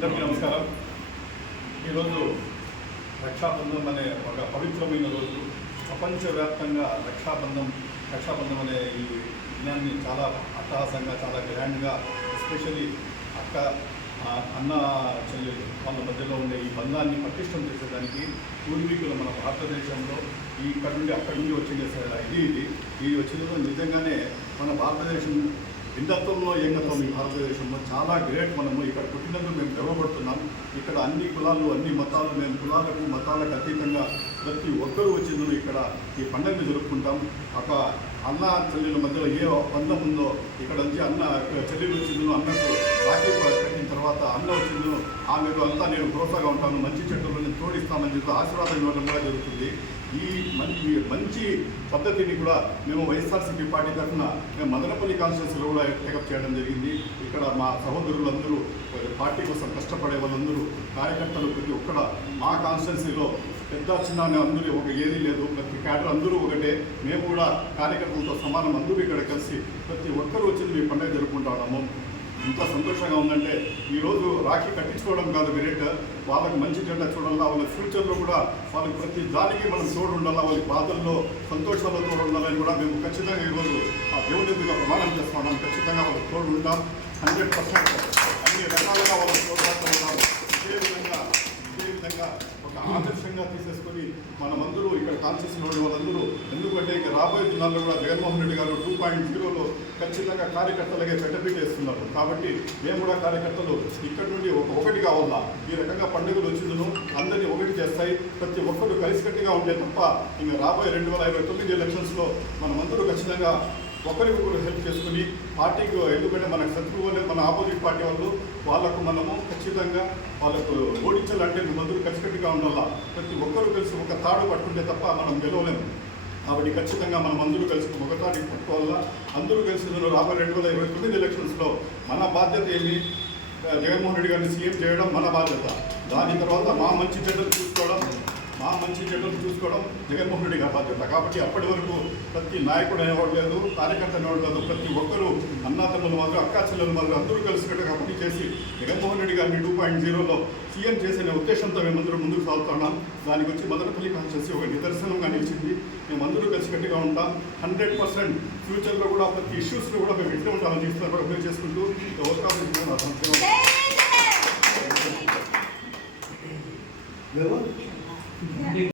అందరికీ నమస్కారం. ఈరోజు రక్షాబంధం అనే ఒక పవిత్రమైన రోజు. ప్రపంచవ్యాప్తంగా రక్షాబంధం రక్షాబంధం అనే ఈ దినాన్ని చాలా అట్టహాసంగా చాలా గ్రాండ్గా ఎస్పెషలీ అక్క అన్న చెల్లెలు వాళ్ళ మధ్యలో ఉండే ఈ బంధాన్ని పటిష్టం చేసేదానికి పూర్వీకులు మన భారతదేశంలో ఈ ఇక్కడ నుండి అక్కడి నుండి వచ్చింది ఇది ఇది ఇది వచ్చిన నిజంగానే మన భారతదేశం భిన్నత్వంలో ఏకత్వం ఈ భారతదేశంలో చాలా గ్రేట్ మనము. ఇక్కడ పుట్టినందుకు మేము గర్వపడుతున్నాం. ఇక్కడ అన్ని కులాలు అన్ని మతాలు మేము కులాలకు మతాలకు అతీతంగా ప్రతి ఒక్కరూ వచ్చిందో ఇక్కడ ఈ పండుగను జరుపుకుంటాం. ఒక అన్న చెల్లెల మధ్యలో ఏ బంధం ఉందో ఇక్కడ నుంచి అన్న చెల్లెలు వచ్చిందో అన్నకు రాఖీ కట్టిన తర్వాత అన్న వచ్చిందో ఆమెకు అంతా నేను భరోసాగా ఉంటాను మంచి చెట్టులను తోడిస్తామని చెప్పి ఆశీర్వాదం ఇవ్వడం కూడా జరుగుతుంది. ఈ మంచి మంచి పద్ధతిని కూడా మేము వైఎస్ఆర్సీపీ పార్టీ తరఫున మేము మదనపల్లి కాన్స్టిట్యూన్సీలో కూడా టేకప్ చేయడం జరిగింది. ఇక్కడ మా సహోదరులందరూ పార్టీ కోసం కష్టపడే వాళ్ళందరూ కార్యకర్తలు ప్రతి ఒక్కడ మా కాన్స్టిట్యున్సీలో పెద్ద చిన్న అందరూ ఒక ఏది లేదు. ప్రతి క్యాడర్ అందరూ ఒకటే. మేము కూడా కార్యకర్తలతో సమానం. అందరూ ఇక్కడ కలిసి ప్రతి ఒక్కరూ వచ్చింది మీ పండుగ జరుపుకుంటాము ఎంత సంతోషంగా ఉందంటే ఈరోజు రాఖీ కట్టించుకోవడం కాదు మెరిట్. వాళ్ళకి మంచి జెండా చూడాలా వాళ్ళ ఫ్యూచర్లో కూడా వాళ్ళకి ప్రతి దానికి మనం తోడు ఉండాలా వాళ్ళ బాధల్లో సంతోషాల్లో తోడు ఉండాలని కూడా మేము ఖచ్చితంగా ఈరోజు దేవుడి మీద ప్రమాణం చేస్తున్నాం ఖచ్చితంగా వాళ్ళకి తోడు ఉంటాం హండ్రెడ్ పర్సెంట్ అన్ని రకాలుగా వాళ్ళకి తోడుపడుతూ ఉన్నాం ఇదే విధంగా ఇదే విధంగా ఒక ఆదర్శంగా తీసేసుకొని మనమందరూ ఇక్కడ కాన్స్టిట్యూషన్ ఉండే వాళ్ళందరూ ఎందుకంటే ఇక రాబోయే దినాల్లో కూడా జగన్మోహన్ రెడ్డి గారు టూ పాయింట్ జీరోలో ఖచ్చితంగా కార్యకర్తలకే పెట్టబెట్టేస్తున్నారు కాబట్టి మేము కూడా కార్యకర్తలు ఇక్కడ నుండి ఒక ఒకటి కావాలా ఈ రకంగా పండుగలు వచ్చిందను అందరినీ ఒకటి చేస్తాయి. ప్రతి ఒక్కరు కలిసికట్టుగా ఉంటే తప్ప ఇంకా రాబోయే రెండు వేల ఇరవై తొమ్మిది ఎలక్షన్స్లో మనమందరూ ఖచ్చితంగా ఒకరికొకరు హెల్ప్ చేసుకుని పార్టీకి ఎందుకంటే మన శత్రువులే మన ఆపోజిట్ పార్టీ వాళ్ళు వాళ్ళకు మనము ఖచ్చితంగా వాళ్ళకు ఓడించాలంటే మందులు కలిసికట్టుగా ఉండాలా? ప్రతి ఒక్కరు కలిసి ఒక తాడు పట్టుకుంటే తప్ప మనం గెలవలేము. కాబట్టి ఖచ్చితంగా మనం అందరూ కలిసి ఒక తాటి పట్టుకోవాలా? అందరూ కలిసి రాబోయే రెండు వేల ఇరవై తొమ్మిది ఎలక్షన్స్లో మన బాధ్యత ఏమి జగన్మోహన్ రెడ్డి గారిని సీఎం చేయడం మన బాధ్యత. దాని తర్వాత మా మంచి చెడ్డలు చూసుకోవడం మా మంచి చెడ్డలు చూసుకోవడం జగన్మోహన్ రెడ్డి గారి బాధ్యత. కాబట్టి అప్పటి వరకు ప్రతి నాయకుడు అనేవాడు లేదు కార్యకర్త అనేవాడు లేదు ప్రతి ఒక్కరూ అన్నాతమ్ములు మాత్రం అక్కా చెల్లెలు మాత్రం అందరూ కలిసికట్టుగా పని చేసి జగన్మోహన్ రెడ్డి గారిని టూ పాయింట్ జీరోలో సీఎం చేసిన ఉద్దేశంతో మేమందరూ ముందుకు సాగుతున్నాం దానికి వచ్చి మదనపల్లి కాన్స్టిట్యూన్సీ ఒక నిదర్శనంగా నిలిచింది. మేమందరూ కలిసికట్టుగా ఉంటాం. హండ్రెడ్ పర్సెంట్ ఫ్యూచర్లో కూడా ప్రతి ఇష్యూస్లో కూడా మేము ఎట్లా ఉంటామని చెప్తున్నారు అప్లై చేసుకుంటూ అవకాశం ఇచ్చిన Yeah.